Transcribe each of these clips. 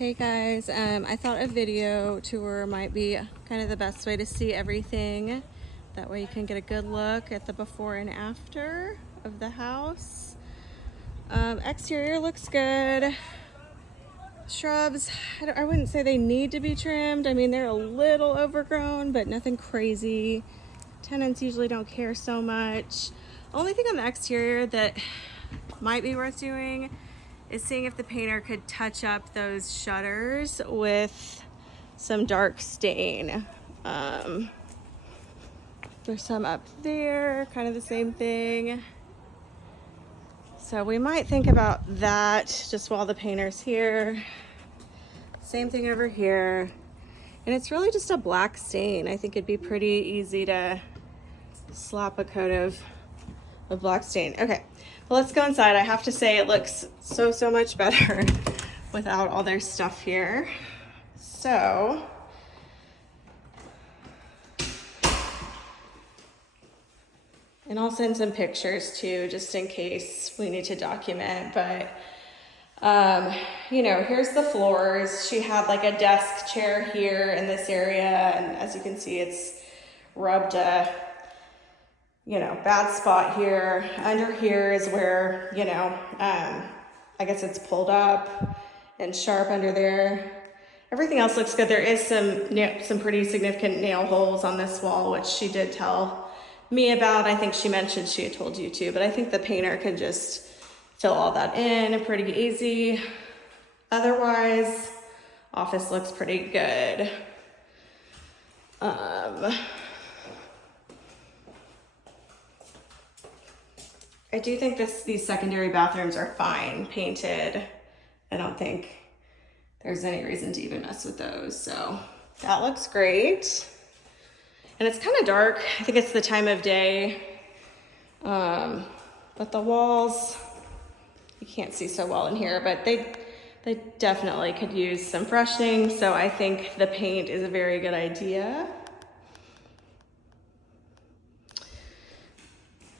Hey guys, I thought a video tour might be kind of the best way to see everything. That way you can get a good look at the before and after of the house. Exterior looks good. Shrubs, I wouldn't say they need to be trimmed. I mean, they're a little overgrown, but nothing crazy. Tenants usually don't care so much. Only thing on the exterior that might be worth doing is seeing if the painter could touch up those shutters with some dark stain. There's some up there, kind of the same thing. So we might think about that just while the painter's here. Same thing over here. And it's really just a black stain. I think it'd be pretty easy to slap a coat of black stain. Okay, well, let's go inside. I have to say it looks so much better without all their stuff here. So, and I'll send some pictures too, just in case we need to document, but you know, here's the floors. She had like a desk chair here in this area, and as you can see, it's rubbed a, you know, bad spot here. Under here is where, you know, I guess it's pulled up and sharp under there. Everything else looks good. There is some pretty significant nail holes on this wall, which she did tell me about. I think she mentioned she had told you too, but I think the painter can just fill all that in pretty easy. Otherwise, office looks pretty good. I do think these secondary bathrooms are fine painted. I don't think there's any reason to even mess with those. So that looks great. And it's kind of dark. I think it's the time of day. But the walls, you can't see so well in here, but they definitely could use some freshening. So I think the paint is a very good idea.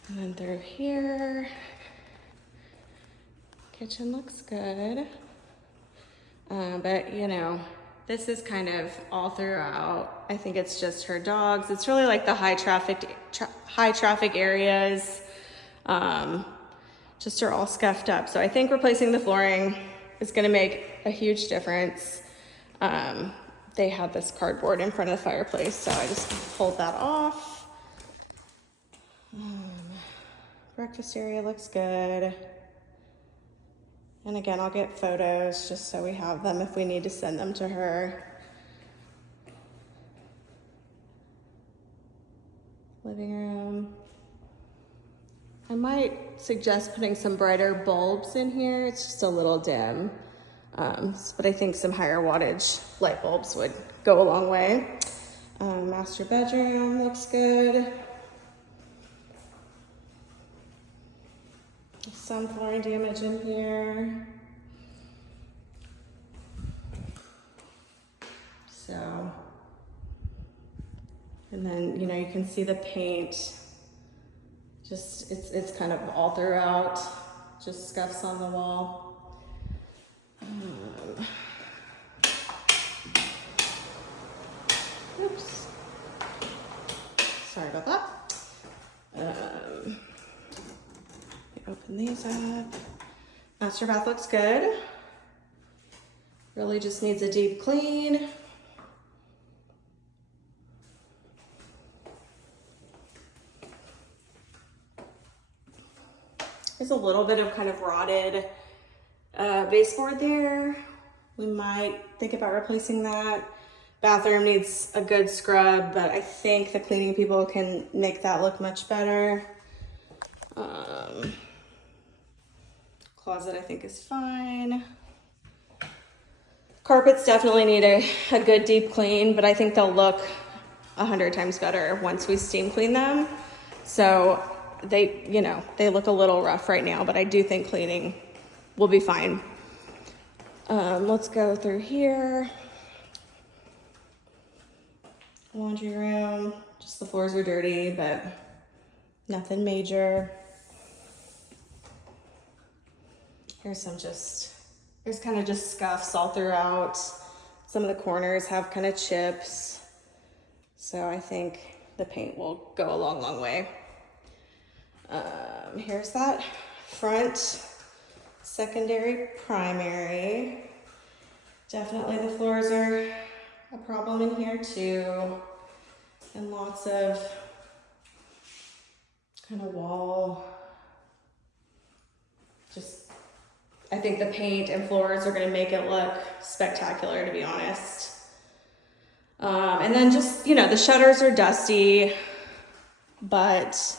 And then through here, kitchen looks good. But you know, this is kind of all throughout. I think it's just her dogs. It's really like the high traffic areas just are all scuffed up. So I think replacing the flooring is gonna make a huge difference. They had this cardboard in front of the fireplace, so I just pulled that off. Breakfast area looks good. And again, I'll get photos just so we have them if we need to send them to her. Living room. I might suggest putting some brighter bulbs in here. It's just a little dim. But I think some higher wattage light bulbs would go a long way. Master bedroom looks good. Some flooring damage in here. So, and then, you know, you can see the paint, just, it's kind of all throughout, just scuffs on the wall. Oops. Sorry about that. Open these up. Master bath looks good. Really just needs a deep clean. There's a little bit of kind of rotted baseboard there. We might think about replacing that. Bathroom needs a good scrub, but I think the cleaning people can make that look much better. Closet I think is fine. Carpets definitely need a good deep clean, but I think they'll look 100 times better once we steam clean them. So they, you know, they look a little rough right now, but I do think cleaning will be fine. Let's go through here. Laundry room, just the floors are dirty, but nothing major. Here's some just There's kind of just scuffs all throughout. Some of the corners have kind of chips. So I think the paint will go a long, long way. Here's that front secondary primary. Definitely the floors are a problem in here too. And lots of kind of wall. Just, I think the paint and floors are gonna make it look spectacular, to be honest. And then just, you know, the shutters are dusty, but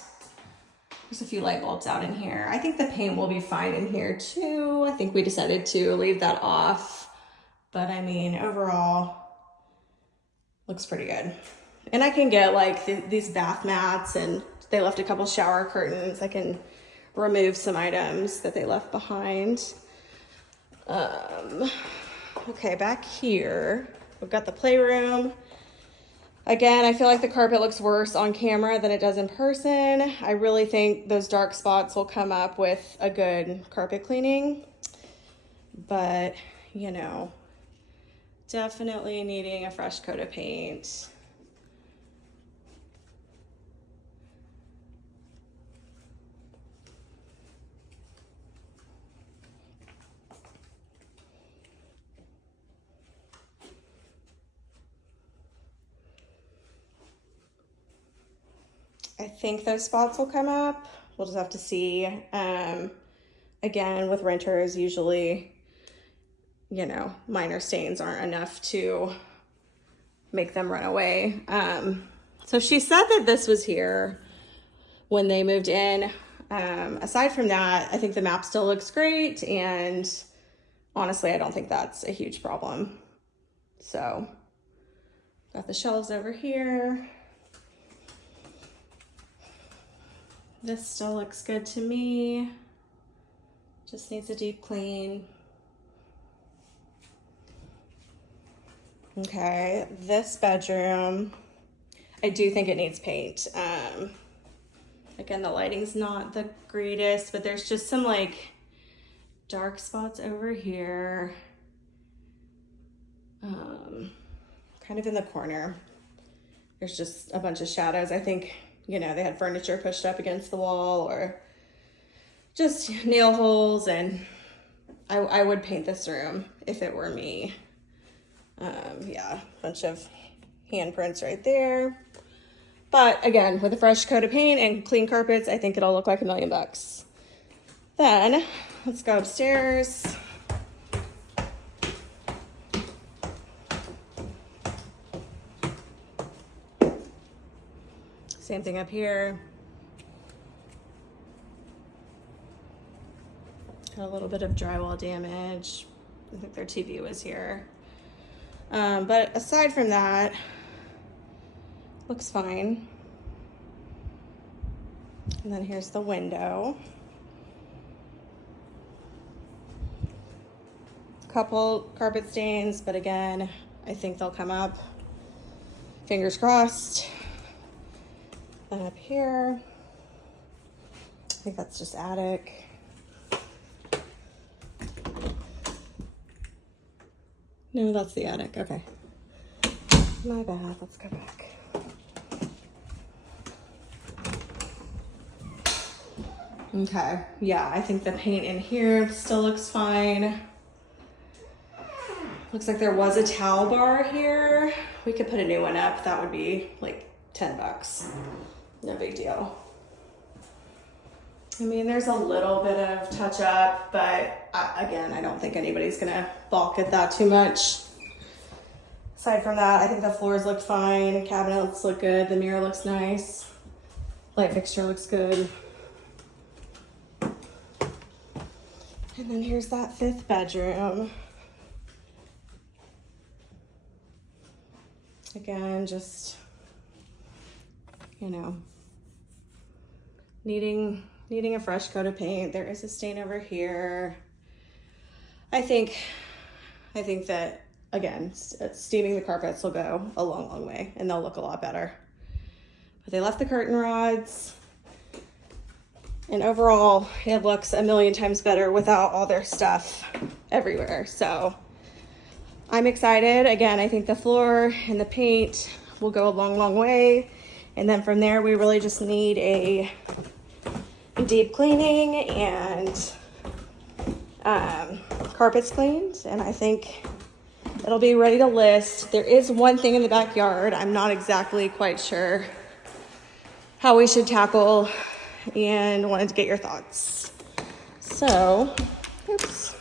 there's a few light bulbs out in here. I think the paint will be fine in here too. I think we decided to leave that off, but I mean, overall, looks pretty good. And I can get like these bath mats, and they left a couple shower curtains. I can remove some items that they left behind. Okay, back here, we've got the playroom. Again, I feel like the carpet looks worse on camera than it does in person. I really think those dark spots will come up with a good carpet cleaning. But, you know, definitely needing a fresh coat of paint. I think those spots will come up. We'll just have to see. Again, with renters, usually, you know, minor stains aren't enough to make them run away. So she said that this was here when they moved in. Aside from that, I think the map still looks great. And honestly, I don't think that's a huge problem. So got the shelves over here. This still looks good to me. Just needs a deep clean. Okay, this bedroom, I do think it needs paint. Again, the lighting's not the greatest, but there's just some like dark spots over here. Kind of in the corner. There's just a bunch of shadows. I think, you know, they had furniture pushed up against the wall or just nail holes, and I would paint this room if it were me. Yeah, bunch of handprints right there. But again, with a fresh coat of paint and clean carpets, I think it'll look like $1 million. Then let's go upstairs. Same thing up here. Got a little bit of drywall damage. I think their TV was here. But aside from that, looks fine. And then here's the window. Couple carpet stains, but again, I think they'll come up. Fingers crossed. Then up here, I think that's just attic. No, that's the attic. Okay. My bad. Let's go back. Okay. Yeah, I think the paint in here still looks fine. Looks like there was a towel bar here. We could put a new one up. That would be like $10. No big deal. I mean, there's a little bit of touch up, but again, I don't think anybody's gonna balk at that too much. Aside from that, I think the floors look fine. Cabinets look good. The mirror looks nice. Light fixture looks good. And then here's that 5th bedroom. Again, just, you know, needing a fresh coat of paint. There is a stain over here. I think that, again, steaming the carpets will go a long, long way, and they'll look a lot better. But they left the curtain rods, and overall, it looks a million times better without all their stuff everywhere. So I'm excited. Again, I think the floor and the paint will go a long, long way. And then from there, we really just need a deep cleaning and carpets cleaned. And I think it'll be ready to list. There is one thing in the backyard I'm not exactly quite sure how we should tackle, and wanted to get your thoughts. So, oops.